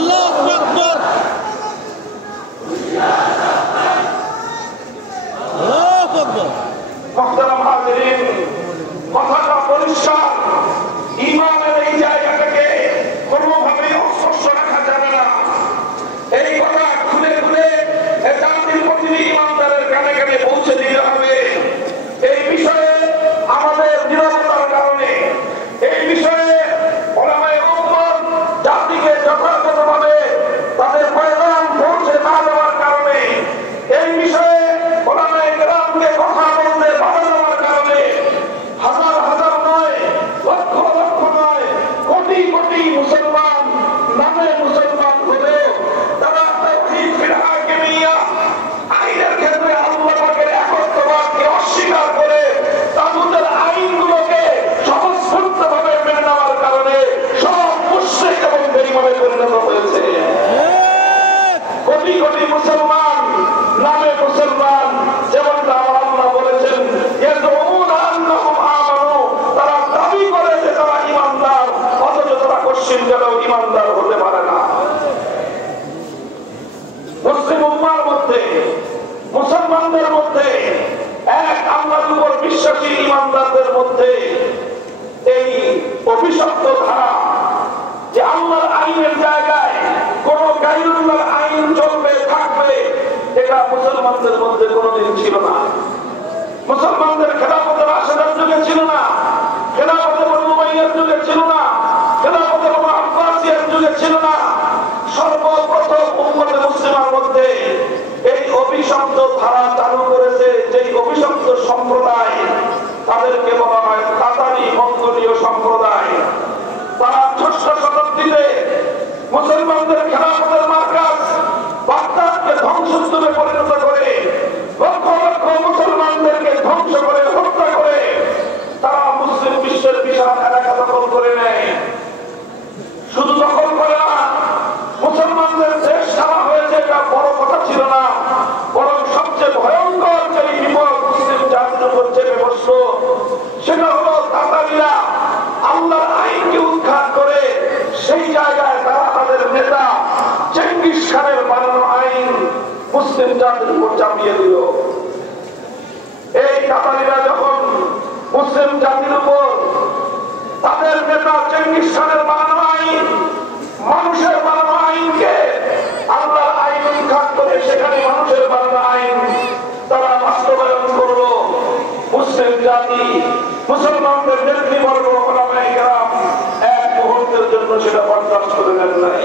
আল্লাহু আকবার। আল্লাহু আকবার। মুহতারাম হাজিরিন, কথাটা পরিষ্কার, ঈমানের এই জায়গাটাকে কোনোভাবেই অস্পষ্ট রাখা যাবে না। এই কথা খুলে খুলে জাতির প্রতিটি ঈমানদারের কানে কানে পৌঁছে দিতে হবে। এই বিষয়ে আমাদের নীরবতার কারণে, এই বিষয়ে উলামায়ে উম্মাত জাতিকে যথাযথভাবে তাদের পয়গাম পৌঁছে না দেওয়ার কারণে, এই বিষয়ে উলামায়ে কেরামকে কথা বলতে বাধা দেওয়ার কারণে হাজার হাজার নয়, লক্ষ লক্ষ নয়, কোটি কোটি মুসলমান নামে মুসলমান হলেও তারা তাওহীদ ফিল হাকিমিয়া, আইনের ক্ষেত্রে আল্লাহ পাকের একত্ববাদকে অস্বীকার করে তাগুতের আইনগুলোকে স্বতঃস্ফূর্তভাবে মেনে নেওয়ার কারণে সব মুশরিক এবং বেঈমানে পরিণত হয়েছে। কোটি কোটি মুসলমান নামে মুসলমান, যেমনটা আল্লাহ বলেছেন, ইয়াজুমুনা আন্নাহুম আমানু, তারা দাবি করে যে তারা ঈমানদার, অথচ তারা কশিন গেলেও ঈমানদার হতে পারে না। মুসলিম উম্মার মধ্যে, মুসলমানদের মধ্যে, এক আল্লাহর উপর বিশ্বাসী ঈমানদারদের মধ্যে এই অভিশপ্ত ধারা যে আল্লাহর আইনের জায়গায় কোন গায়রুল্লাহর আইন চলবে থাকবে, এটা মুসলমানদের মধ্যে কোনোদিন ছিল না। মুসলমানদের খেলাফতের রাশেদার যুগে ছিল না, খেলাফতে বনু উমাইয়ার যুগে ছিল না, খেলাফতে বনু আব্বাসিয়ার যুগে ছিল না। সর্বপ্রথম উম্মতে মুসলিমার মধ্যে এই অভিশপ্ত ধারা চালু করেছে যেই অভিশপ্ত সম্প্রদায়, তাদেরকে বলা হয় তাতারি মঙ্গোলীয় সম্প্রদায়। তারা ৬ষ্ঠ শতাব্দীতে মুসলমানদের খেলাফতের মার্কাজ বাগদাদকে ধ্বংসস্তূপে পরিণত করে লক্ষ লক্ষ মুসলমানদেরকে ধ্বংস করে হত্যা করে তারা মুসলিম বিশ্বের বিশাল এলাকা দখল করে নেয়। শুধু দখল করে না, মুসলমানদের দেশ ছাড়া হয়েছে এটা বড় কথা ছিল না, বরং সবচেয়ে ভয়ঙ্কর যে বিপদ মুসলিম জাতির উপর চেপে বসল সেটা হলো তাতারিরা আল্লাহর আইনকে উৎখাত করে সেই জায়গায় তারা তাদের নেতা চেঙ্গিস খানের বানানো আইন মুসলিম জাতির উপর চাপিয়ে দিল। এই তাতারিরা যখন মুসলিম জাতির উপর তাদের নেতা চেঙ্গিস খানের বানানো আইন, মানুষের বানানো আইনকে আল্লাহর আইন উৎখাত করে সেখানে মানুষের বানানো আইন তারা বাস্তবায়ন করলো, মুসলিম জাতি, মুসলমানদের নেতৃবর্গ, উলামায়ে কেরাম এক মুহূর্তের জন্য সেটা বরদাস্ত করে নেন নাই।